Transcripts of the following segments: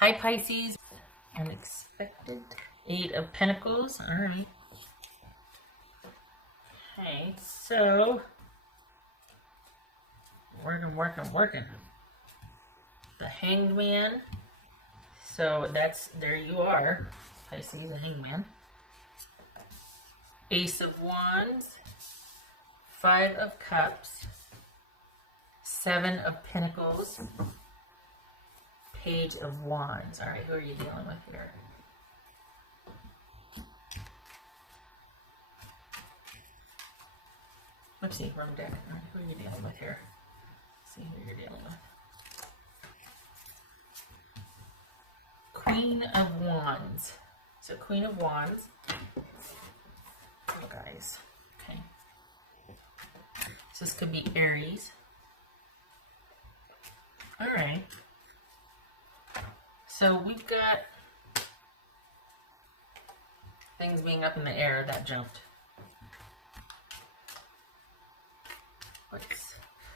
Hi, Pisces. Unexpected. 8 of Pentacles. All right. Okay, so working. The Hanged Man. So there you are, Pisces, the Hanged Man. Ace of Wands. 5 of Cups. 7 of Pentacles. Page of Wands. All right, who are you dealing with here? Let's see, wrong deck. All right, who are you dealing with here? Let's see who you're dealing with. Queen of Wands. So Queen of Wands. Oh, guys. Okay. So this could be Aries. All right. So we've got things being up in the air that jumped.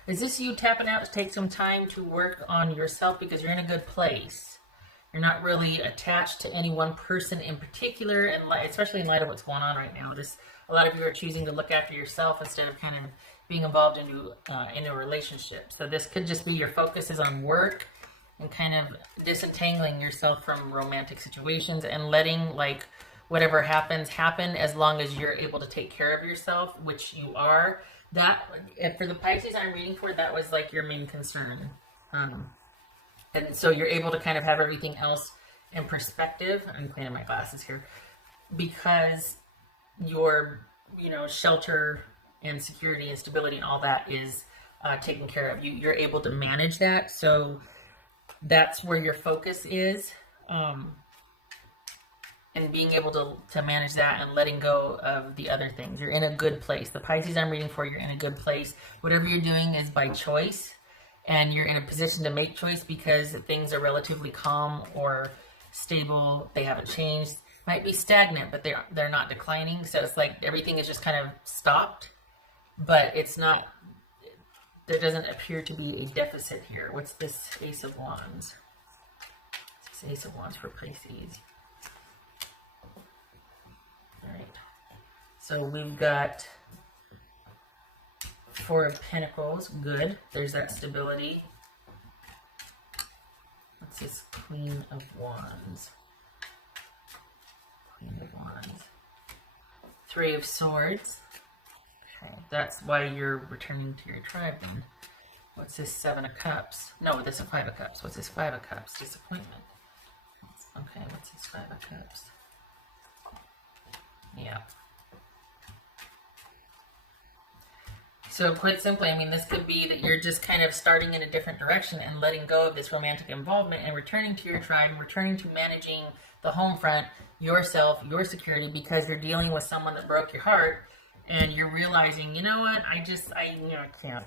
Is this you tapping out to take some time to work on yourself because you're in a good place? You're not really attached to any one person in particular, and especially in light of what's going on right now. Just a lot of you are choosing to look after yourself instead of kind of being involved into in a relationship. So this could just be your focus is on work and kind of disentangling yourself from romantic situations and letting like whatever happens happen as long as you're able to take care of yourself, which you are. That, for the Pisces I'm reading for, that was like your main concern. And so you're able to kind of have everything else in perspective. I'm cleaning my glasses here. Because your, shelter and security and stability and all that is taken care of. You're able to manage that. So that's where your focus is. And being able to manage that and letting go of the other things. You're in a good place. The Pisces I'm reading for, you're in a good place. Whatever you're doing is by choice. And you're in a position to make choice because things are relatively calm or stable. They haven't changed. Might be stagnant, but they're not declining. So it's like everything is just kind of stopped. But it's not, there doesn't appear to be a deficit here. What's this Ace of Wands? This Ace of Wands for Pisces. All right. So we've got 4 of Pentacles. Good. There's that stability. What's this Queen of Wands? Queen of Wands. 3 of Swords. Okay. That's why you're returning to your tribe then. What's this 7 of Cups? No, this is 5 of Cups. What's this 5 of Cups? Disappointment. Okay, what's this 5 of Cups? Yeah. So quite simply, I mean, this could be that you're just kind of starting in a different direction and letting go of this romantic involvement and returning to your tribe and returning to managing the home front, yourself, your security, because you're dealing with someone that broke your heart and you're realizing, you know what, I can't.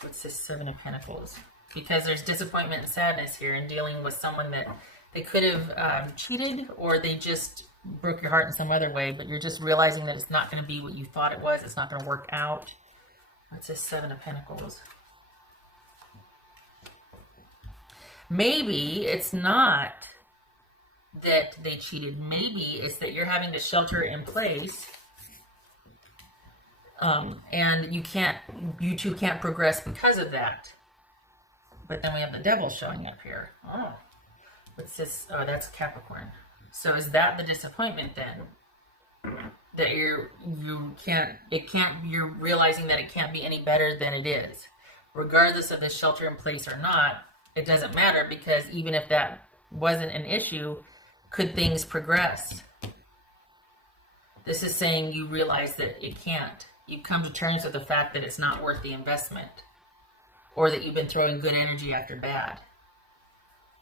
What's this 7 of Pentacles? Because there's disappointment and sadness here in dealing with someone that they could have cheated or they just broke your heart in some other way, but you're just realizing that it's not going to be what you thought it was. It's not going to work out. What's this 7 of Pentacles? Maybe it's not that they cheated. Maybe it's that you're having to shelter in place, and you two can't progress because of that. But then we have the Devil showing up here. Oh, what's this? Oh, that's Capricorn. So is that the disappointment then? That you're realizing that it can't be any better than it is. Regardless of the shelter in place or not, it doesn't matter because even if that wasn't an issue, could things progress? This is saying you realize that it can't. You've come to terms with the fact that it's not worth the investment. Or that you've been throwing good energy after bad.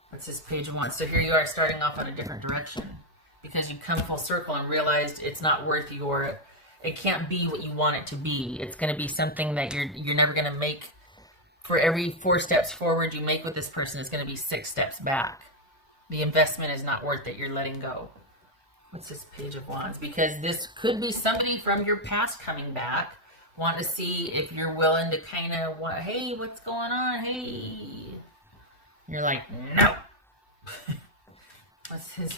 What's this Page of Wands? So here you are starting off on a different direction. Because you've come full circle and realized it's not worth it can't be what you want it to be. It's going to be something that you're never going to make. For every 4 steps forward you make with this person, it's going to be 6 steps back. The investment is not worth it. You're letting go. What's this Page of Wands? Because this could be somebody from your past coming back. Want to see if you're willing to kind of, hey, what's going on? Hey. You're like, no. What's his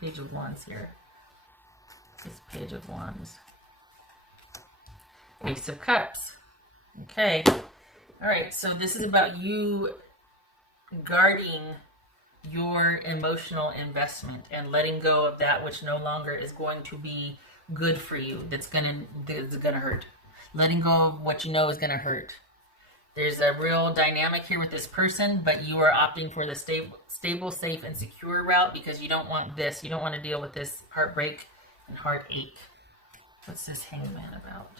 page of wands here? His page of wands. Ace of Cups. Okay. All right. So this is about you guarding your emotional investment and letting go of that which no longer is going to be good for you. That's gonna hurt. Letting go of what you know is gonna hurt. There's a real dynamic here with this person, but you are opting for the stable, safe, and secure route because you don't want this. You don't want to deal with this heartbreak and heartache. What's this Hangman about?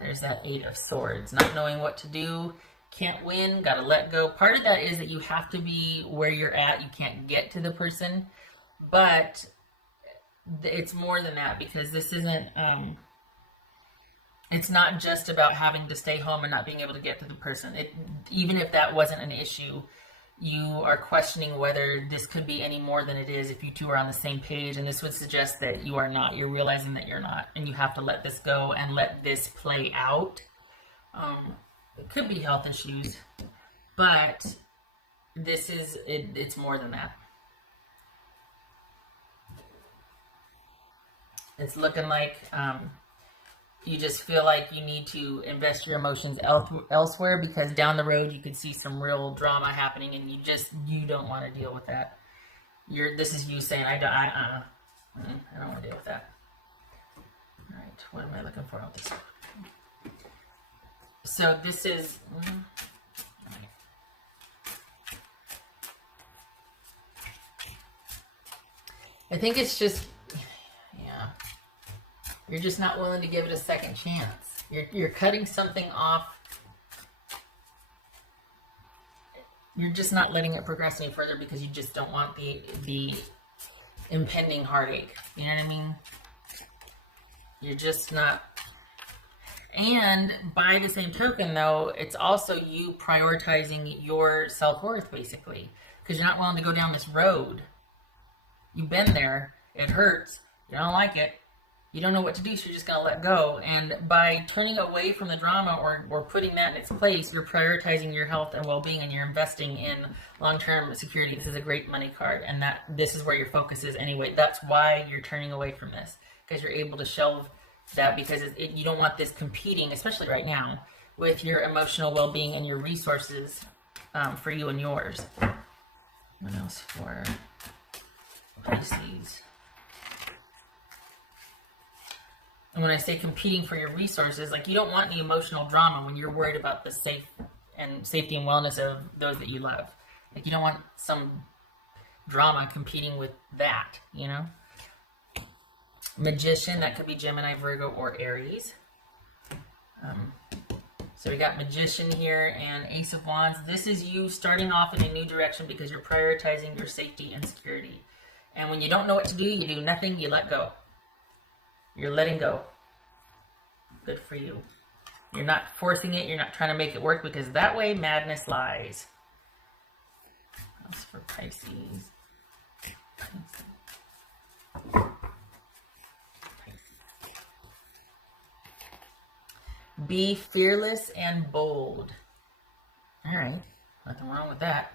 There's that 8 of Swords. Not knowing what to do. Can't win. Got to let go. Part of that is that you have to be where you're at. You can't get to the person. But it's more than that because this isn't... it's not just about having to stay home and not being able to get to the person. Even if that wasn't an issue, you are questioning whether this could be any more than it is if you two are on the same page. And this would suggest that you are not. You're realizing that you're not. And you have to let this go and let this play out. It could be health issues. But this is, it's more than that. It's looking like... you just feel like you need to invest your emotions elsewhere because down the road you could see some real drama happening and you don't want to deal with that. This is you saying, I don't want to deal with that. All right, what am I looking for with this? So this is... I think it's just... You're just not willing to give it a second chance. You're cutting something off. You're just not letting it progress any further because you just don't want the impending heartache. You know what I mean? You're just not. And by the same token, though, it's also you prioritizing your self-worth, basically. Because you're not willing to go down this road. You've been there. It hurts. You don't like it. You don't know what to do, so you're just going to let go. And by turning away from the drama or putting that in its place, you're prioritizing your health and well-being and you're investing in long-term security. This is a great money card, and this is where your focus is anyway. That's why you're turning away from this, because you're able to shelve that because you don't want this competing, especially right now, with your emotional well-being and your resources for you and yours. What else for Pisces? And when I say competing for your resources, like you don't want any emotional drama when you're worried about the safety and wellness of those that you love. Like you don't want some drama competing with that, you know? Magician, that could be Gemini, Virgo, or Aries. So we got Magician here and Ace of Wands. This is you starting off in a new direction because you're prioritizing your safety and security. And when you don't know what to do, you do nothing, you let go. You're letting go. Good for you. You're not forcing it. You're not trying to make it work because that way madness lies. That's for Pisces. Be fearless and bold. All right. Nothing wrong with that.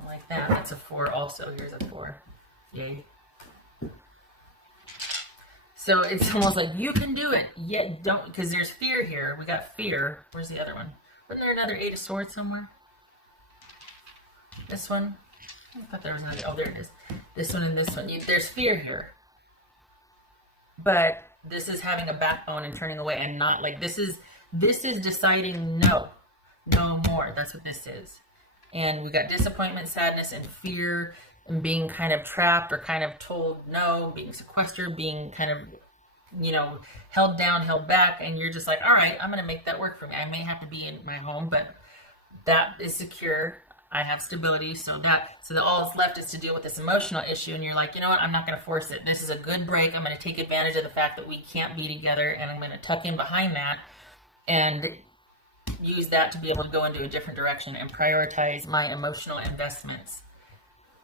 I like that. That's a 4 also. Here's a 4. Yay. So it's almost like you can do it, yet don't, because there's fear here. We got fear. Where's the other one? Wasn't there another 8 of Swords somewhere? This one? I thought there was another. Oh, there it is. This one and this one. There's fear here. But this is having a backbone and turning away and not like this is deciding no more. That's what this is. And we got disappointment, sadness, and fear. And being kind of trapped or kind of told no, being sequestered, being kind of, held down, held back. And you're just like, all right, I'm going to make that work for me. I may have to be in my home, but that is secure. I have stability. So all that's left is to deal with this emotional issue. And you're like, you know what? I'm not going to force it. This is a good break. I'm going to take advantage of the fact that we can't be together. And I'm going to tuck in behind that and use that to be able to go into a different direction and prioritize my emotional investments.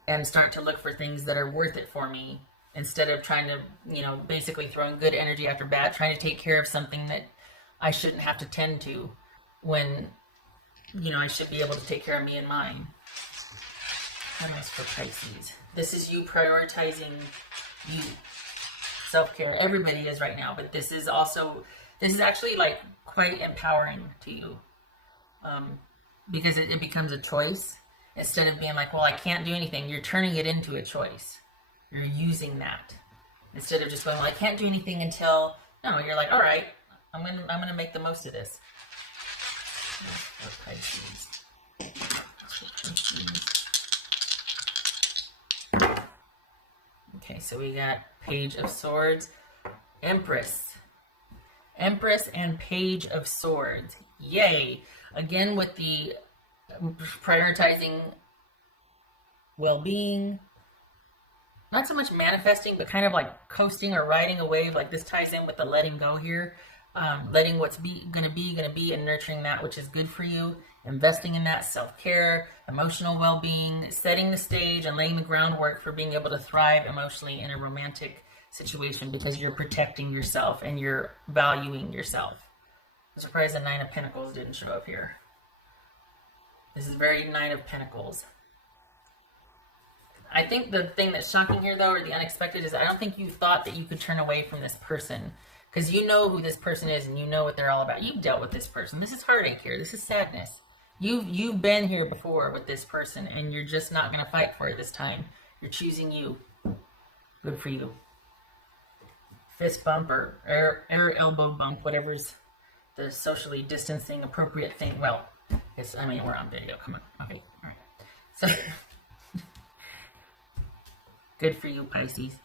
And start to look for things that are worth it for me instead of trying to, basically throwing good energy after bad, trying to take care of something that I shouldn't have to tend to when, I should be able to take care of me and mine. Shadows for Pisces. This is you prioritizing you. Self-care. Everybody is right now, but this is actually like quite empowering to you. Because it becomes a choice. Instead of being like, well, I can't do anything. You're turning it into a choice. You're using that. Instead of just going, well, I can't do anything until... No, you're like, all right, I'm gonna make the most of this. Okay, so we got Page of Swords, Empress and Page of Swords. Yay! Again with the prioritizing well-being. Not so much manifesting, but kind of like coasting or riding a wave. Like this ties in with the letting go here. Letting what's gonna be and nurturing that which is good for you. Investing in that self-care, emotional well-being, setting the stage and laying the groundwork for being able to thrive emotionally in a romantic situation because you're protecting yourself and you're valuing yourself. I'm surprised the Nine of Pentacles didn't show up here. This is very Nine of Pentacles. I think the thing that's shocking here, though, or the unexpected, is I don't think you thought that you could turn away from this person. Because you know who this person is and you know what they're all about. You've dealt with this person. This is heartache here. This is sadness. You've been here before with this person and you're just not going to fight for it this time. You're choosing you. Good for you. Fist bump or air elbow bump, whatever's the socially distancing appropriate thing. Well, we're on video. Come on. Okay. All right. So... Good for you, Pisces.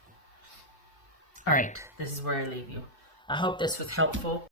All right, this is where I leave you. I hope this was helpful.